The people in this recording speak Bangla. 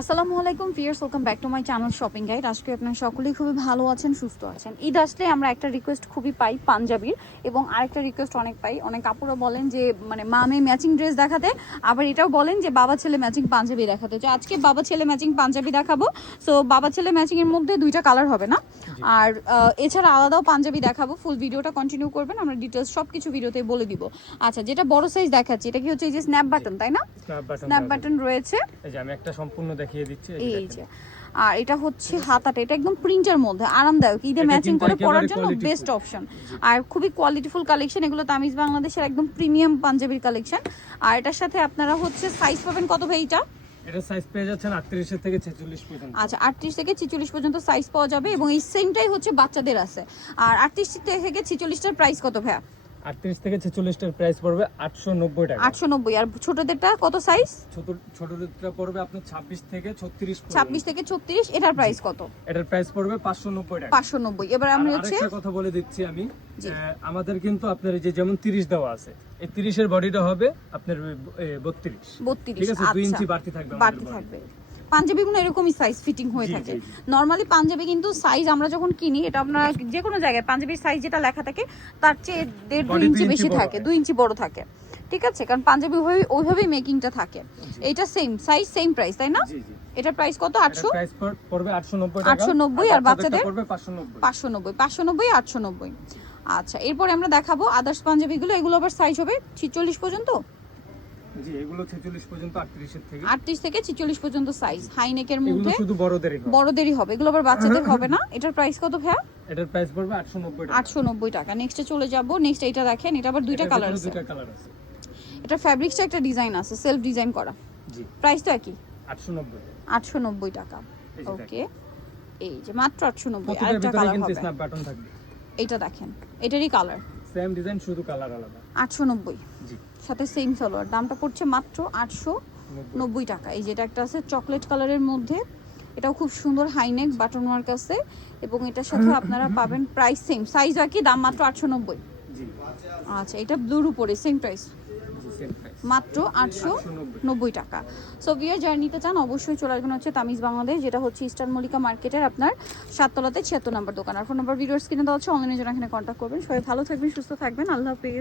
আসসালামু আলাইকুম viewers, welcome back to my channel shopping guide. আজকে আপনারা সকলেই খুবই ভালো আছেন, সুস্থ আছেন। ঈদ আসলে আমরা একটা রিকোয়েস্ট খুবই পাই পাঞ্জাবির, এবং আরেকটা রিকোয়েস্ট অনেক পাই। অনেক আপুরা বলেন যে মানে মামে ম্যাচিং ড্রেস দেখাতে, আবার এটাও বলেন যে বাবা ছেলে ম্যাচিং পাঞ্জাবি দেখাতে। তো আজকে বাবা ছেলে ম্যাচিং পাঞ্জাবি দেখাবো। সো বাবা ছেলে ম্যাচিং এর মধ্যে দুইটা কালার হবে না, আর এছাড়া আলাদাও পাঞ্জাবি দেখাবো। ফুল ভিডিওটা কন্টিনিউ করবেন, আমরা ডিটেলস সবকিছু ভিডিওতে বলে দিব। আচ্ছা, যেটা বড় সাইজ দেখাচ্ছি এটা কি হচ্ছে এই যে স্ন্যাপ বাটন, তাই না? স্ন্যাপ বাটন রয়েছে, এই যে আমি একটা সম্পূর্ণ দেখিয়ে দিচ্ছি। এই যে, আর এটা হচ্ছে হাতাটা, এটা একদম প্রিন্টের মধ্যে আরামদায়ক, ঈদে ম্যাচিং করে পরার জন্য বেস্ট অপশন। আর খুবই কোয়ালিটিফুল কালেকশন এগুলো, তামিজ বাংলাদেশের একদম প্রিমিয়াম পাঞ্জাবির কালেকশন। আর এটার সাথে আপনারা হচ্ছে সাইজ পাবেন কত ভাই? এটা সাইজ পেয়ে যাচ্ছেন 38 থেকে 46 পর্যন্ত। আচ্ছা, 38 থেকে 46 পর্যন্ত সাইজ পাওয়া যাবে, এবং এই সেমটাই হচ্ছে বাচ্চাদের আছে। আর 38 থেকে 46 টার প্রাইস কত ভাইয়া? 38 থেকে 46 টার প্রাইস পড়বে 890 টাকা। 890। আর ছোটদেরটা কত সাইজ? ছোটদেরটা পড়বে আপনার 26 থেকে 36 পর্যন্ত। 26 থেকে 36। এটার প্রাইস কত? এটার প্রাইস পড়বে 590 টাকা। 590। এবার আমি হচ্ছে আরেকটা কথা বলে দিচ্ছি আমি, আমাদের কিন্তু আপনার এই যে যেমন 30 দেওয়া আছে, এই 30 এর বডিটা হবে আপনার 32, ঠিক আছে? 2 ইঞ্চি বাড়তি থাকবে, বাড়তি থাকবে। পাঞ্জাবিগুলো এরকমই সাইজ ফিটিং হয়ে থাকে। নরমালি পাঞ্জাবি কিন্তু সাইজ আমরা যখন কিনি, এটা আপনারা যে কোনো জায়গায় পাঞ্জাবির সাইজ যেটা লেখা থাকে তার চেয়ে 1.5-2 ইঞ্চি বেশি থাকে, 2 ইঞ্চি বড় থাকে, ঠিক আছে? কারণ পাঞ্জাবি ওইভাবেই মেকিংটা থাকে। এইটা সেম সাইজ সেম প্রাইস, তাই না? এটার প্রাইস কত? 800 প্রাইস পড়বে 890 টাকা। 890। আর বাচ্চাদের পড়বে 590। 590, 890। আচ্ছা, এরপরে আমরা দেখাবো আদার্স পাঞ্জাবিগুলো। এগুলো আবার সাইজ হবে 46 পর্যন্ত। জি, এগুলো 46 পর্যন্ত, 38 থেকে 46 পর্যন্ত সাইজ, হাই নেকের মধ্যে। শুধু বড়দেরই হবে, এগুলো আবার বাচ্চাদের হবে না। এটার প্রাইস কত ভাইয়া? এটার প্রাইস পড়বে 890 টাকা। 890 টাকা। নেক্সটে চলে যাব। নেক্সট এটা দেখেন, এটা আবার দুইটা কালার আছে। এটা ফ্যাব্রিক্সটা একটা ডিজাইন আছে, সেলফ ডিজাইন করা। জি, প্রাইস তো একই, 890। 890 টাকা। ওকে, এই যে মাত্র 890। প্রত্যেকটার আরেকটা ভিতরে কালার কিন্তু হবে, স্ন্যাপ বাটন থাকবে। এটা দেখেন, এটারই কালার সেম ডিজাইন, শুধু কালার আলাদা। 890। জি, সাথে সেম সালোয়ার। দামটা পড়ছে মাত্র 890 টাকা। এই যেটা একটা আছে চকলেট কালারের মধ্যে, এটাও খুব সুন্দর, হাইনেক বাটন ওয়ার্ক আছে, এবং এটার সাথে আপনারা পাবেন প্রাইস সেম, সাইজ একই, দাম মাত্র 890। জি। আচ্ছা, এটা ব্লুর উপরে সেম প্রাইস, জি, সেম প্রাইস, মাত্র 890 টাকা। সো ভিউয়ার যারা নিতে চান অবশ্যই চলে আসবেন হচ্ছে তামিজ বাংলাদেশ, যেটা হচ্ছে ইস্টার্ন মল্লিকা মার্কেটের আপনার 7 তলাতে 76 নম্বর দোকান। আর ফোন নাম্বার ভিডিওর স্ক্রিনে দেওয়া হচ্ছে, অনলাইনে জন্য এখানে কন্ট্যাক্ট করবেন। সবাই ভালো থাকবেন, সুস্থ থাকবেন, আল্লাহ হাফেজ।